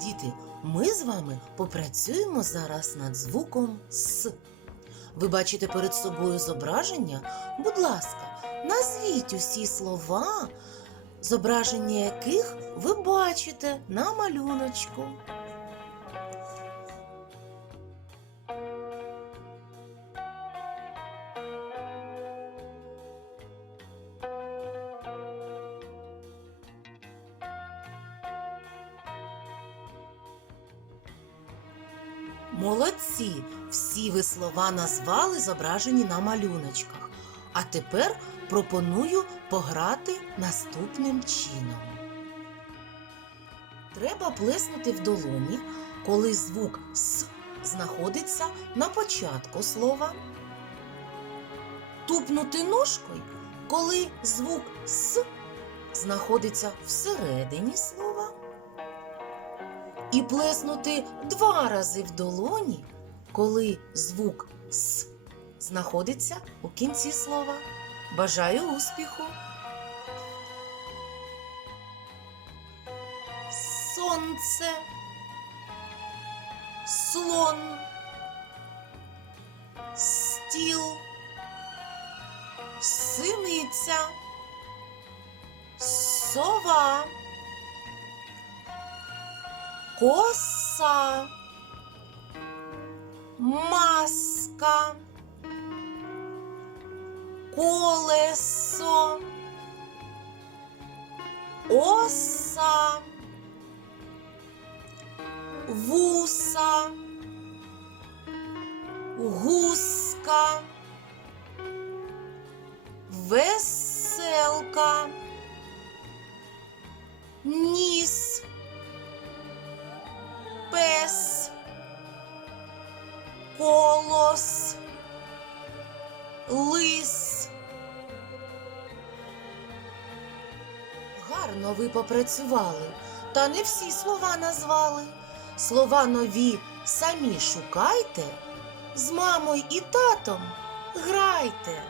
Діти, ми з вами попрацюємо зараз над звуком С. Ви бачите перед собою зображення? Будь ласка, назвіть усі слова, зображення яких ви бачите на малюночку. Молодці! Всі ви слова назвали зображені на малюночках. А тепер пропоную пограти наступним чином. Треба плеснути в долоні, коли звук С знаходиться на початку слова. Тупнути ножкою, коли звук С знаходиться всередині слова і плеснути два рази в долоні, коли звук С знаходиться у кінці слова. Бажаю успіху! Сонце, слон, стіл, синиця, сова коса, маска, колесо, оса, вуса, гуска, веселка, ніс колос, лис. Гарно ви попрацювали, та не всі слова назвали. Слова нові самі шукайте, з мамою і татом грайте.